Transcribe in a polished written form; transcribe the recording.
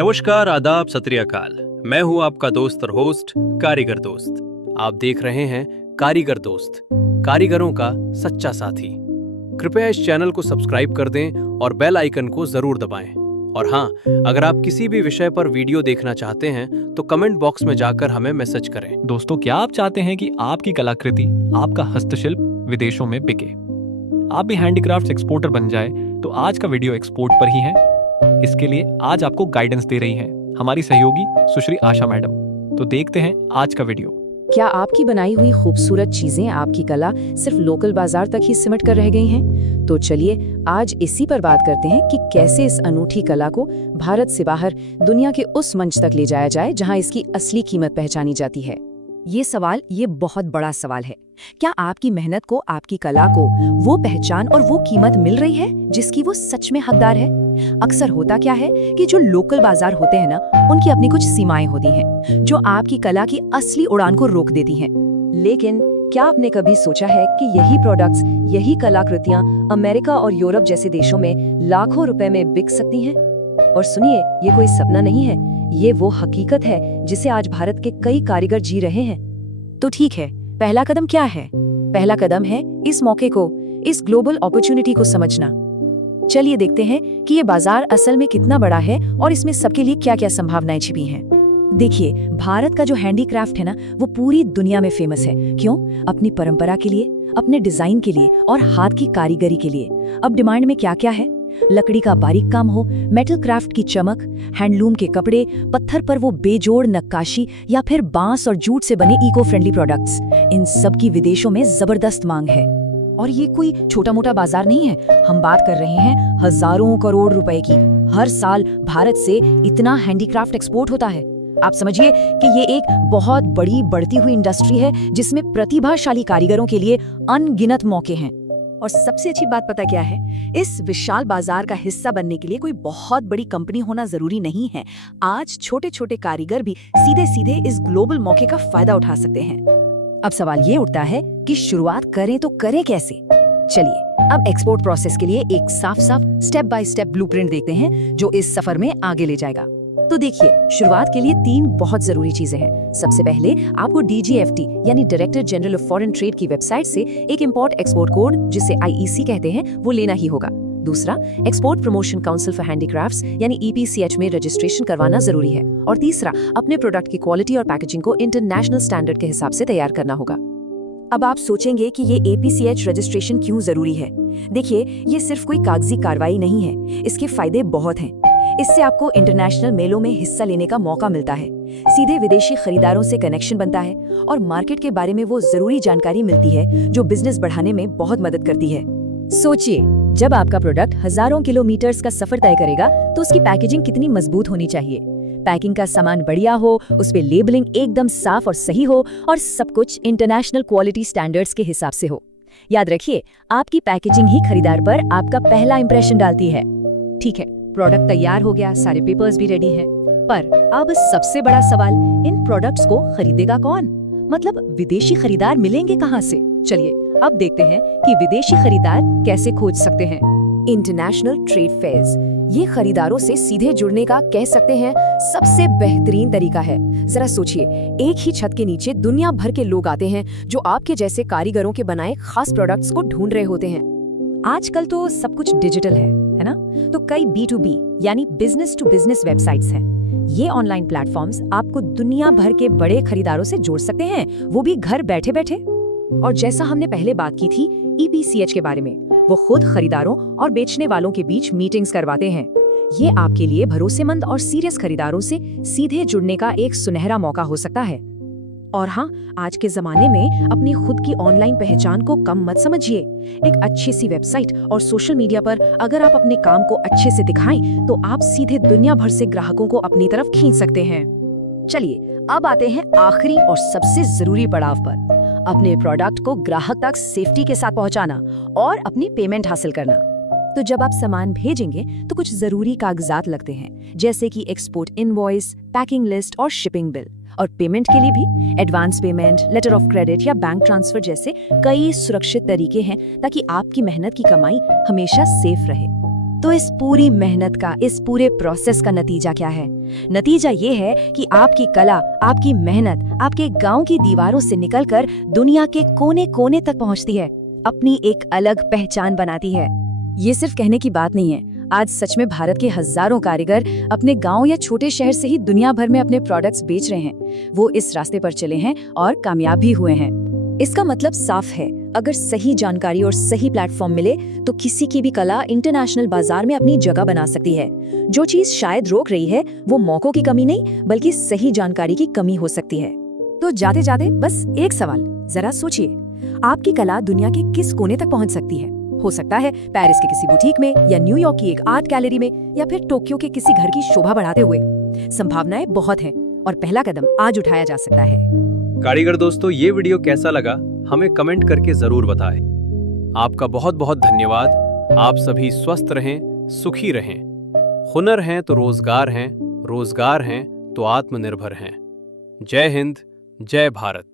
नमस्कार, आदाब, सत श्री अकाल। मैं हूं आपका दोस्त और होस्ट कारीगर दोस्त। आप देख रहे हैं कारीगर दोस्त, कारीगरों का सच्चा साथी। कृपया इस चैनल को सब्सक्राइब कर दें और बेल आइकन को जरूर दबाएं। और हाँ, अगर आप किसी भी विषय पर वीडियो देखना चाहते हैं तो कमेंट बॉक्स में जाकर हमें मैसेज करें। दोस्तों, क्या आप चाहते हैं कि आपकी कलाकृति, आपका हस्तशिल्प विदेशों में बिके, आप भी हैंडीक्राफ्ट एक्सपोर्टर बन जाए? तो आज का वीडियो एक्सपोर्ट पर ही है। इसके लिए आज आपको गाइडेंस दे रही हैं हमारी सहयोगी सुश्री आशा मैडम। तो देखते हैं आज का वीडियो। क्या आपकी बनाई हुई खूबसूरत चीजें, आपकी कला सिर्फ लोकल बाजार तक ही सिमट कर रह गई हैं? तो चलिए आज इसी पर बात करते हैं कि कैसे इस अनूठी कला को भारत से बाहर दुनिया के उस मंच तक ले जाया जाए जहां इसकी असली कीमत पहचानी जाती है। ये बहुत बड़ा सवाल है। क्या आपकी मेहनत को, आपकी कला को वो पहचान और वो कीमत मिल रही है जिसकी वो सच में हकदार है? अक्सर होता क्या है कि जो लोकल बाजार होते हैं ना, उनकी अपनी कुछ सीमाएं होती हैं जो आपकी कला की असली उड़ान को रोक देती हैं। लेकिन क्या आपने कभी सोचा है कि यही प्रोडक्ट्स, यही कलाकृतियां अमेरिका और यूरोप जैसे देशों में लाखों रुपए में बिक सकती हैं? और सुनिए, ये कोई सपना नहीं है, ये वो हकीकत है जिसे आज भारत के कई कारीगर जी रहे हैं। तो ठीक है, पहला कदम क्या है? पहला कदम है इस मौके को, इस ग्लोबल अपॉर्चुनिटी को समझना। चलिए देखते हैं कि ये बाजार असल में कितना बड़ा है और इसमें सबके लिए क्या क्या संभावनाएं छिपी हैं। देखिए, भारत का जो हैंडीक्राफ्ट है ना, वो पूरी दुनिया में फेमस है। क्यों? अपनी परंपरा के लिए, अपने डिजाइन के लिए और हाथ की कारीगरी के लिए। अब डिमांड में क्या क्या है? लकड़ी का बारीक काम हो, मेटल क्राफ्ट की चमक, हैंडलूम के कपड़े, पत्थर पर वो बेजोड़ नक्काशी या फिर बांस और जूट से बने इको फ्रेंडली प्रोडक्ट्स, इन सब की विदेशों में जबरदस्त मांग है। और ये कोई छोटा मोटा बाजार नहीं है, हम बात कर रहे हैं हजारों करोड़ रुपए की। हर साल भारत से इतना हैंडीक्राफ्ट एक्सपोर्ट होता है। आप समझिए कि ये एक बहुत बड़ी बढ़ती हुई इंडस्ट्री है जिसमें प्रतिभाशाली कारीगरों के लिए अनगिनत मौके हैं। और सबसे अच्छी बात पता क्या है? इस विशाल बाजार का हिस्सा बनने के लिए कोई बहुत बड़ी कंपनी होना जरूरी नहीं है। आज छोटे छोटे कारीगर भी सीधे सीधे इस ग्लोबल मौके का फायदा उठा सकते हैं। अब सवाल ये उठता है कि शुरुआत करें तो करें कैसे? चलिए अब एक्सपोर्ट प्रोसेस के लिए एक साफ साफ स्टेप बाय स्टेप ब्लूप्रिंट देखते हैं जो इस सफर में आगे ले जाएगा। तो देखिए, शुरुआत के लिए 3 बहुत जरूरी चीजें हैं। सबसे पहले आपको DGFT यानी director general of foreign trade की वेबसाइट से एक इम्पोर्ट एक्सपोर्ट कोड, जिसे IEC कहते हैं, वो लेना ही होगा। दूसरा, export promotion council for handicrafts यानी EPCH में रजिस्ट्रेशन करवाना जरूरी है। और तीसरा, अपने प्रोडक्ट की क्वालिटी और पैकेजिंग को इंटरनेशनल स्टैंडर्ड के हिसाब से तैयार करना होगा। अब आप सोचेंगे कि ये APCH रजिस्ट्रेशन क्यों जरूरी है? देखिए, ये सिर्फ कोई कागजी कार्रवाई नहीं है, इसके फायदे बहुत हैं। इससे आपको इंटरनेशनल मेलों में हिस्सा लेने का मौका मिलता है, सीधे विदेशी खरीदारों से कनेक्शन बनता है और मार्केट के बारे में वो जरूरी जानकारी मिलती है जो बिजनेस बढ़ाने में बहुत मदद करती है। सोचिए, जब आपका प्रोडक्ट हजारों किलोमीटर्स का सफर तय करेगा तो उसकी पैकेजिंग कितनी मजबूत होनी चाहिए। पैकिंग का सामान बढ़िया हो, उस पे लेबलिंग एकदम साफ और सही हो और सब कुछ इंटरनेशनल क्वालिटी स्टैंडर्ड्स के हिसाब से हो। याद रखिए, आपकी पैकेजिंग ही खरीदार पर आपका पहला इंप्रेशन डालती है। ठीक है, प्रोडक्ट तैयार हो गया, सारे पेपर्स भी रेडी हैं, पर अब सबसे बड़ा सवाल, इन प्रोडक्ट्स को खरीदेगा कौन? मतलब विदेशी खरीदार मिलेंगे कहाँ से? चलिए अब देखते हैं कि विदेशी खरीदार कैसे खोज सकते हैं। इंटरनेशनल ट्रेड फेयर्स ये खरीदारों से सीधे जुड़ने का, कह सकते हैं, सबसे बेहतरीन तरीका है। जरा सोचिए, एक ही छत के नीचे दुनिया भर के लोग आते हैं जो आपके जैसे कारीगरों के बनाए खास प्रोडक्ट्स को ढूंढ रहे होते हैं। आजकल तो सब कुछ डिजिटल है ना? तो कई B2B यानी बिजनेस टू बिजनेस वेबसाइट्स हैं। ये ऑनलाइन प्लेटफॉर्म्स आपको दुनिया भर के बड़े खरीदारों से जोड़ सकते हैं, वो भी घर बैठे बैठे। और जैसा हमने पहले बात की थी EPCH के बारे में, वो खुद खरीदारों और बेचने वालों के बीच मीटिंग्स करवाते हैं। ये आपके लिए भरोसेमंद और सीरियस खरीदारों से सीधे जुड़ने का एक सुनहरा मौका हो सकता है। और हाँ, आज के जमाने में अपनी खुद की ऑनलाइन पहचान को कम मत समझिए। एक अच्छी सी वेबसाइट और सोशल मीडिया पर अगर आप अपने काम को अच्छे से दिखाएं तो आप सीधे दुनिया भर से ग्राहकों को अपनी तरफ खींच सकते हैं। चलिए अब आते हैं आखिरी और सबसे जरूरी पड़ाव पर, अपने प्रोडक्ट को ग्राहक तक सेफ्टी के साथ पहुंचाना और अपनी पेमेंट हासिल करना। तो जब आप सामान भेजेंगे तो कुछ जरूरी कागजात लगते हैं, जैसे कि एक्सपोर्ट इनवॉइस, पैकिंग लिस्ट और शिपिंग बिल। और पेमेंट के लिए भी advance payment, letter of credit या बैंक ट्रांसफर जैसे कई सुरक्षित तरीके हैं ताकि आपकी मेहनत की कमाई हमेशा सेफ रहे। तो इस पूरी मेहनत का, इस पूरे प्रोसेस का नतीजा क्या है? नतीजा ये है कि आपकी कला, आपकी मेहनत आपके गांव की दीवारों से निकलकर दुनिया के कोने कोने तक पहुंचती है, अपनी एक अलग पहचान बनाती है। ये सिर्फ कहने की बात नहीं है। आज सच में भारत के हजारों कारीगर अपने गांव या छोटे शहर से ही दुनिया भर में अपने प्रोडक्ट्स बेच रहे हैं। वो इस रास्ते पर चले हैं और कामयाब भी हुए हैं। इसका मतलब साफ है, अगर सही जानकारी और सही प्लेटफॉर्म मिले तो किसी की भी कला इंटरनेशनल बाजार में अपनी जगह बना सकती है। जो चीज शायद रोक रही है वो मौकों की कमी नहीं बल्कि सही जानकारी की कमी हो सकती है। तो जाते जाते बस एक सवाल, जरा सोचिए, आपकी कला दुनिया के किस कोने तक पहुंच सकती है? हो सकता है पेरिस के किसी बुटीक में, या न्यूयॉर्क की एक आर्ट गैलरी में, या फिर टोक्यो के किसी घर की शोभा बढ़ाते हुए। संभावनाएं बहुत हैं और पहला कदम आज उठाया जा सकता है। कारीगर दोस्तों, ये वीडियो कैसा लगा हमें कमेंट करके जरूर बताएं। आपका बहुत बहुत धन्यवाद। आप सभी स्वस्थ रहें, सुखी रहें। हुनर हैं तो रोजगार हैं, रोजगार हैं तो आत्मनिर्भर हैं। जय हिंद, जय भारत।